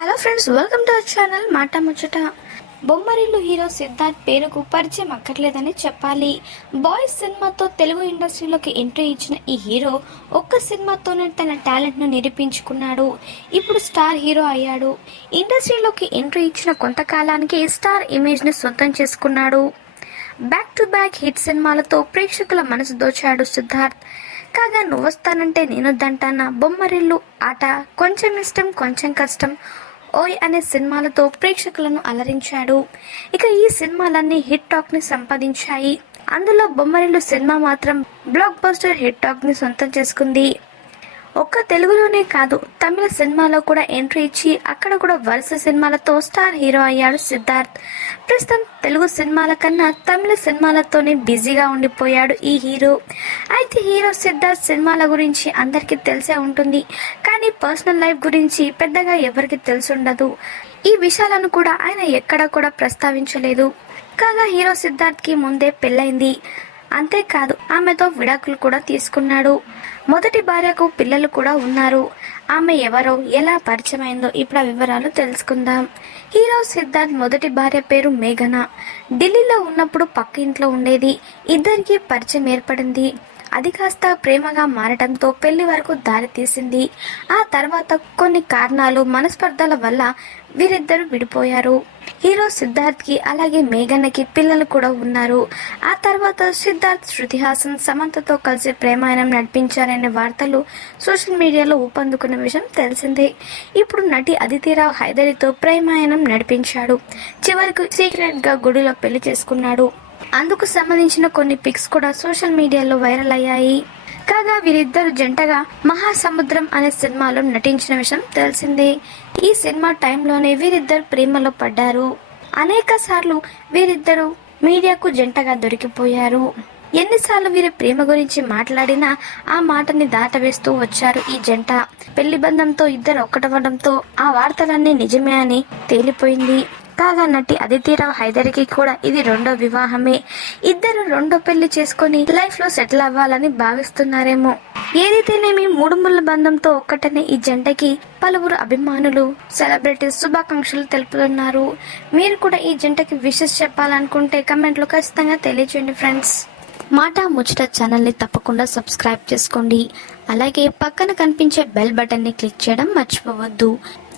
Hello friends welcome to our channel Maata Muchata Bommarillu hero Siddharth పేరుకు పరిచయం అక్కర్లేదని చెప్పాలి. బాయ్స్ సినిమాతో తెలుగు ఇండస్ట్రీలోకి ఎంట్రీ ఇచ్చిన ఈ హీరో ఒక్క సినిమాతోనే తన టాలెంట్ను నిరూపించుకున్నాడు. ఇప్పుడు స్టార్ హీరో అయ్యాడు. ఇండస్ట్రీలోకి ఎంట్రీ ఇచ్చిన కొంతకాలానికి స్టార్ ఇమేజ్ని సొంతం చేసుకున్నాడు. బ్యాక్ టు బ్యాక్ హిట్ సినిమాలతో ప్రేక్షకుల మనసు దోచాడు సిద్ధార్థ్. కాగా నువ్వొస్తానంటే నేనొద్దంటానా? బొమ్మరిల్లు ఆట కొంచెం ఇష్టం కొంచెం కష్టం. ఓయ్ అనే సినిమాలతో ప్రేక్షకులను అలరించాడు. ఇక ఈ సినిమాలన్నీ హిట్ టాక్ని సంపాదించాయి. అందులో బొమ్మరిల్లు సినిమా మాత్రం బ్లాక్ బస్టర్ హిట్ టాక్ని సొంతం చేసుకుంది. ఒక్క తెలుగులోనే కాదు తమిళ సినిమాలో కూడా ఎంట్రీ ఇచ్చి అక్కడ కూడా వరుస సినిమాలతో స్టార్ హీరో అయ్యాడు సిద్ధార్థ్. ప్రస్తుతం తెలుగు సినిమాల కన్నా తమిళ సినిమాలతోనే బిజీగా ఉండిపోయాడు ఈ హీరో. అయితే హీరో సిద్ధార్థ్ సినిమాల గురించి అందరికీ తెలిసే ఉంటుంది. కానీ పర్సనల్ లైఫ్ గురించి పెద్దగా ఎవరికి తెలుసుండదు. ఈ విషయాలను కూడా ఆయన ఎక్కడా కూడా ప్రస్తావించలేదు. కాగా హీరో సిద్ధార్థ్కి ముందే పెళ్ళైంది అంతేకాదు ఆమెతో విడాకులు కూడా తీసుకున్నాడు. మొదటి భార్యకు పిల్లలు కూడా ఉన్నారు. ఆమె ఎవరో ఎలా పరిచయమైందో ఇప్పుడు ఆ వివరాలు తెలుసుకుందాం. హీరో సిద్ధార్థ్ మొదటి భార్య పేరు మేఘన. ఢిల్లీలో ఉన్నప్పుడు పక్క ఇంట్లో ఉండేది. ఇద్దరికి పరిచయం ఏర్పడింది. అది కాస్త ప్రేమగా మారటంతో పెళ్ళి వరకు దారి తీసింది. ఆ తర్వాత కొన్ని కారణాలు మనస్పర్ధల వల్ల వీరిద్దరు విడిపోయారు. హీరో సిద్ధార్థ్కి అలాగే మేఘన్నకి పిల్లలు కూడా ఉన్నారు. ఆ తర్వాత సిద్ధార్థ్ శృతి హాసన్ సమంతతో కలిసి ప్రేమాయణం నడిపించారనే వార్తలు సోషల్ మీడియాలో ఊపందుకున్న విషయం తెలిసిందే. ఇప్పుడు నటి అదితిరావు హైదరితో ప్రేమాయణం నడిపించాడు. చివరికి సీక్రెట్గా గుడిలో పెళ్ళి చేసుకున్నాడు. అందుకు సంబంధించిన కొన్ని పిక్స్ కూడా సోషల్ మీడియాలో వైరల్ అయ్యాయి. కాగా వీరిద్దరు జంటగా మహాసముద్రం అనే సినిమాలో నటించిన విషయం తెలిసిందే. ఈ సినిమా టైంలోనే వీరిద్దరు ప్రేమలో పడ్డారు. అనేక సార్లు వీరిద్దరు మీడియాకు జంటగా దొరికిపోయారు. ఎన్నిసార్లు వీరి ప్రేమ గురించి మాట్లాడినా ఆ మాటని దాటవేస్తూ వచ్చారు ఈ జంట. పెళ్ళి బంధంతో ఇద్దరు ఒక్కటవడంతో ఆ వార్తలన్నీ నిజమే అని తేలిపోయింది. కాగా నటి అదితిరావు హైదరికి కూడా ఇది రెండో వివాహమే. ఇద్దరు రెండో పెళ్ళి చేసుకొని లైఫ్లో సెటిల్ అవ్వాలని భావిస్తున్నారేమో. ఏదైతేనేమి మూడు ముళ్ళ బంధంతో ఒక్కటనే ఈ జంటకి పలువురు అభిమానులు సెలబ్రిటీస్ శుభాకాంక్షలు తెలుపుతున్నారు. మీరు కూడా ఈ జంటకి విషెస్ చెప్పాలనుకుంటే కమెంట్లో ఖచ్చితంగా తెలియచేయండి ఫ్రెండ్స్. మాట ముచ్చట ఛానల్ని తప్పకుండా సబ్స్క్రైబ్ చేసుకోండి. అలాగే పక్కన కనిపించే బెల్ బటన్ని క్లిక్ చేయడం మర్చిపోవద్దు.